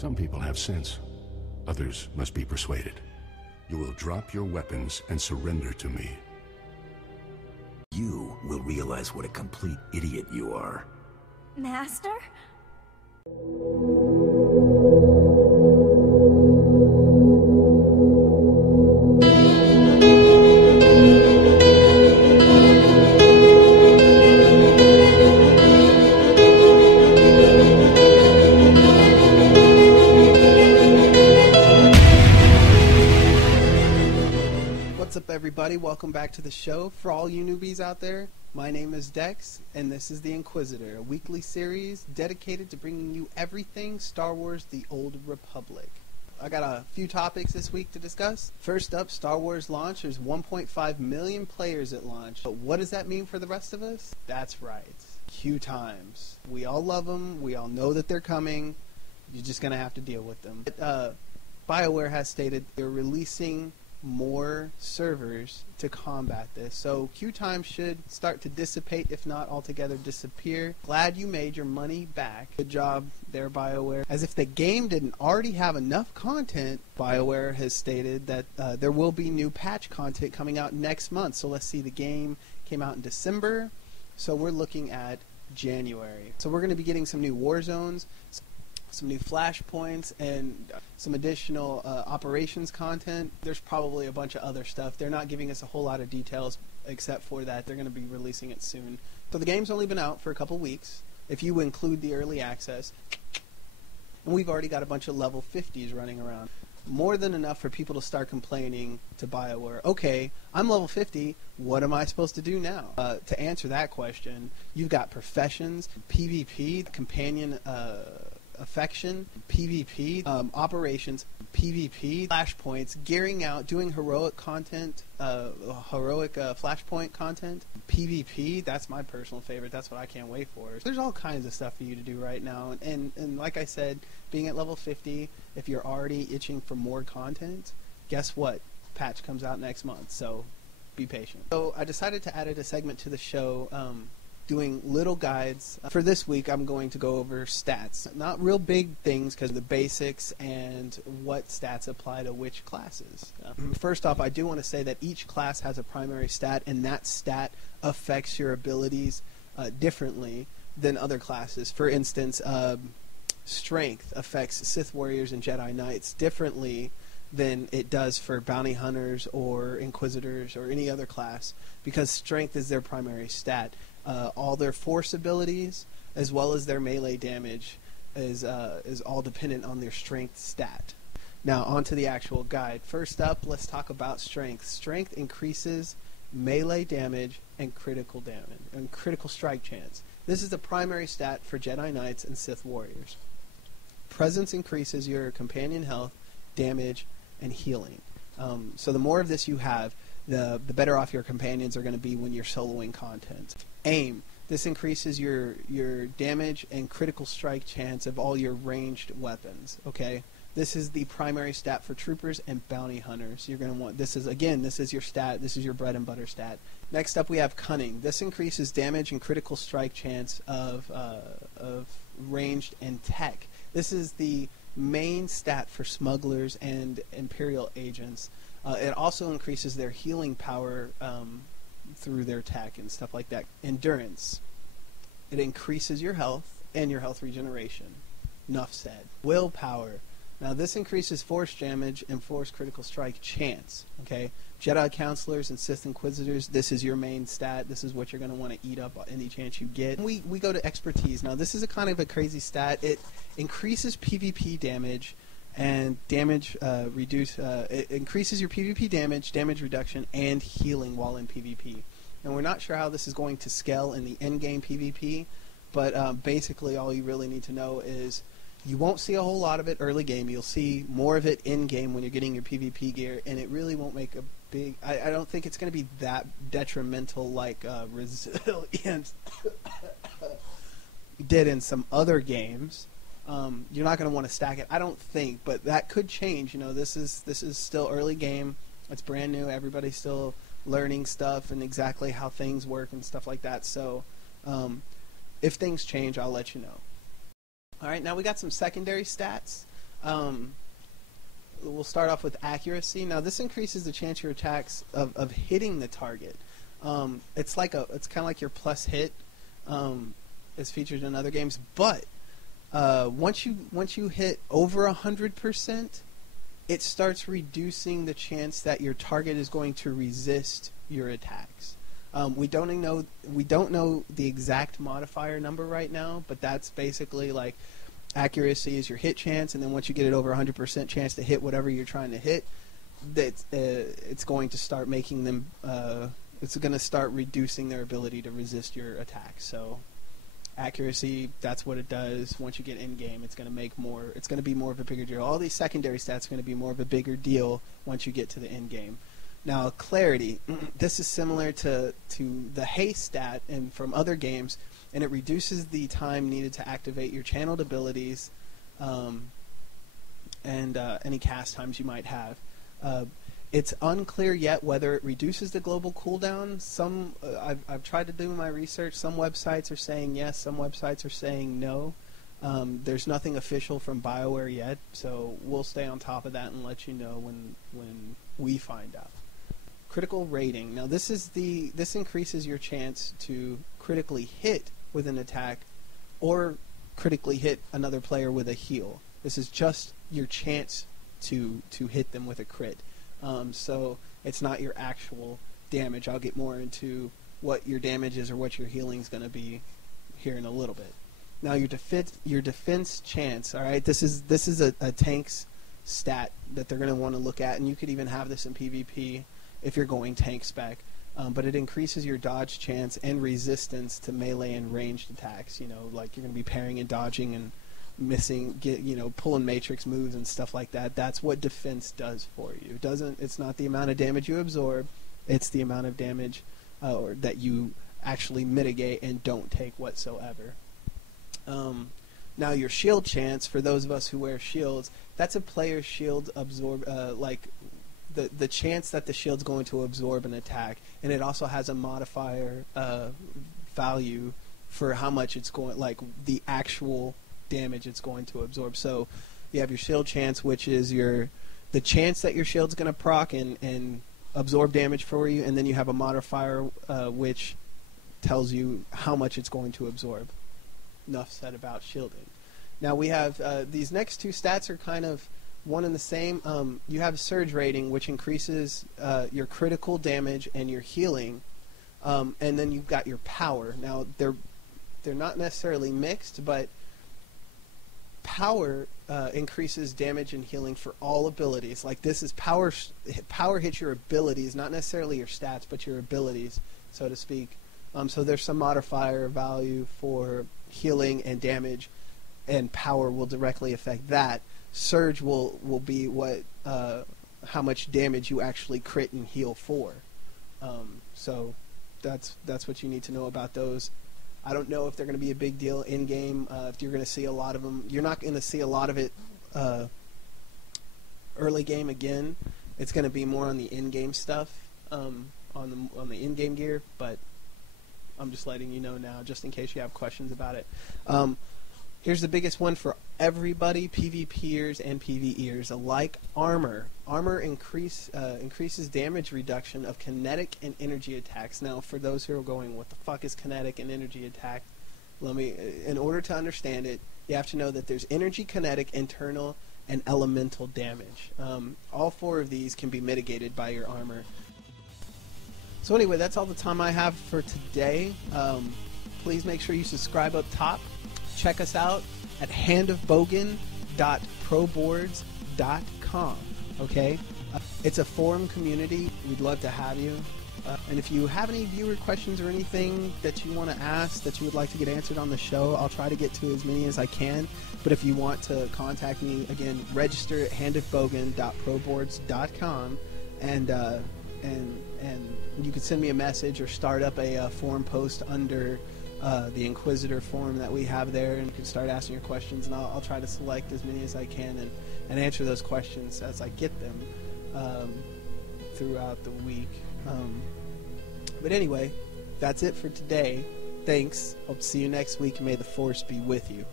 Some people have sense. Others must be persuaded. You will drop your weapons and surrender to me. You will realize what a complete idiot you are. Master? What's up, everybody? Welcome back to the show. For all you newbies out there, my name is Dex, and this is the Inquisitor, a weekly series dedicated to bringing you everything Star Wars: The Old Republic. I got a few topics this week to discuss. First up, Star Wars launch. There's 1.5 million players at launch. But what does that mean for the rest of us? That's right. Queue times. We all love them. We all know that they're coming. You're just going to have to deal with them. BioWare has stated they're releasing more servers to combat this, so queue time should start to dissipate, if not altogether disappear. Glad you made your money back. Good job there, BioWare. As if the game didn't already have enough content, BioWare has stated that there will be new patch content coming out next month. So let's see, the game came out in December, so we're looking at January. So we're going to be getting some new war zones, some new flashpoints, and some additional operations content. There's probably a bunch of other stuff. They're not giving us a whole lot of details except for that they're going to be releasing it soon. So the game's only been out for a couple weeks, if you include the early access. And we've already got a bunch of level 50s running around. More than enough for people to start complaining to BioWare. Okay, I'm level 50, what am I supposed to do now? To answer that question, you've got professions, PvP, companion affection, PvP, operations, PvP, flashpoints, gearing out, doing heroic content, heroic flashpoint content, PvP. That's my personal favorite. That's what I can't wait for. There's all kinds of stuff for you to do right now, and like I said, being at level 50, if you're already itching for more content, guess what? Patch comes out next month, so be patient. So I decided to add a segment to the show, doing little guides. For this week, I'm going to go over stats. Not real big things, because the basics and what stats apply to which classes. First off, I do want to say that each class has a primary stat, and that stat affects your abilities differently than other classes. For instance, strength affects Sith Warriors and Jedi Knights differently than it does for bounty hunters or Inquisitors or any other class, because strength is their primary stat. All their force abilities, as well as their melee damage, is all dependent on their strength stat. Now, on to the actual guide. First up, let's talk about strength. Strength increases melee damage and critical damage, and critical strike chance. This is the primary stat for Jedi Knights and Sith Warriors. Presence increases your companion health, damage, and healing. So the more of this you have, the better off your companions are going to be when you're soloing content. Aim. This increases your damage and critical strike chance of all your ranged weapons. Okay, this is the primary stat for troopers and bounty hunters. You're going to want this is your stat. This is your bread and butter stat. Next up, we have cunning. This increases damage and critical strike chance of ranged and tech. This is the main stat for smugglers and Imperial agents. It also increases their healing power through their tech and stuff like that. Endurance. It increases your health and your health regeneration. Enough said. Willpower. Now this increases force damage and force critical strike chance. Okay, Jedi Counselors and Sith Inquisitors, this is your main stat. This is what you're going to want to eat up any chance you get. We go to expertise. Now this is a kind of a crazy stat. It increases PvP damage and damage it increases your PvP damage reduction, and healing while in PvP. And we're not sure how this is going to scale in the end-game PvP, but basically all you really need to know is you won't see a whole lot of it early game. You'll see more of it in-game when you're getting your PvP gear, and it really won't make a big... I don't think it's going to be that detrimental like Resilience did in some other games. You're not going to want to stack it, I don't think, but that could change. You know, this is still early game. It's brand new. Everybody's still learning stuff and exactly how things work and stuff like that. So if things change, I'll let you know. All right, now we got some secondary stats. We'll start off with accuracy. Now, this increases the chance your attacks of hitting the target. It's kind of like your plus hit is featured in other games, but once you hit over 100%, it starts reducing the chance that your target is going to resist your attacks. We don't know the exact modifier number right now, but that's basically like accuracy is your hit chance, and then once you get it over 100% chance to hit whatever you're trying to hit, it's going to start making them. It's going to start reducing their ability to resist your attacks. So accuracy, that's what it does. Once you get in game, it's going to be more of a bigger deal. All these secondary stats are going to be more of a bigger deal once you get to the end game. Now, clarity. This is similar to the haste stat and from other games, and it reduces the time needed to activate your channeled abilities and any cast times you might have. It's unclear yet whether it reduces the global cooldown. I've tried to do my research. Some websites are saying yes, some websites are saying no. There's nothing official from BioWare yet, so we'll stay on top of that and let you know when we find out. Critical rating. Now this increases your chance to critically hit with an attack or critically hit another player with a heal. This is just your chance to hit them with a crit. So it's not your actual damage. I'll get more into what your damage is or what your healing is going to be here in a little bit. Now your defense chance. All right, this is a tank's stat that they're going to want to look at, and you could even have this in PvP if you're going tank spec. But it increases your dodge chance and resistance to melee and ranged attacks. You know, like you're going to be parrying and dodging and pulling matrix moves and stuff like that. That's what defense does for you. It's not the amount of damage you absorb, it's the amount of damage or that you actually mitigate and don't take whatsoever. Now your shield chance, for those of us who wear shields, that's a player's shield absorb the chance that the shield's going to absorb an attack, and it also has a modifier value for how much it's going, like the actual damage it's going to absorb. So you have your shield chance, which is the chance that your shield's going to proc and absorb damage for you, and then you have a modifier which tells you how much it's going to absorb. Enough said about shielding. Now we have these next two stats are kind of one and the same. You have surge rating, which increases your critical damage and your healing, and then you've got your power. Now they're not necessarily mixed, but power increases damage and healing for all abilities. Like this is power hits your abilities, not necessarily your stats, but your abilities, so to speak. So there's some modifier value for healing and damage, and power will directly affect that. Surge will be what how much damage you actually crit and heal for. So that's what you need to know about those. I don't know if they're going to be a big deal in game. If you're going to see a lot of them, you're not going to see a lot of it early game again. It's going to be more on the in-game stuff, on the in-game gear. But I'm just letting you know now, just in case you have questions about it. Here's the biggest one for everybody, PvPers and PvEers alike. Armor. Armor increases damage reduction of kinetic and energy attacks. Now, for those who are going, what the fuck is kinetic and energy attack? In order to understand it, you have to know that there's energy, kinetic, internal, and elemental damage. All four of these can be mitigated by your armor. So anyway, that's all the time I have for today. Please make sure you subscribe up top. Check us out at handofbogan.proboards.com. Okay? It's a forum community. We'd love to have you. And if you have any viewer questions or anything that you want to ask that you would like to get answered on the show, I'll try to get to as many as I can. But if you want to contact me, again, register at handofbogan.proboards.com, and you can send me a message or start up a forum post under the Inquisitor forum that we have there, and you can start asking your questions, and I'll try to select as many as I can and answer those questions as I get them throughout the week. But anyway, that's it for today. Thanks. Hope to see you next week, and may the Force be with you.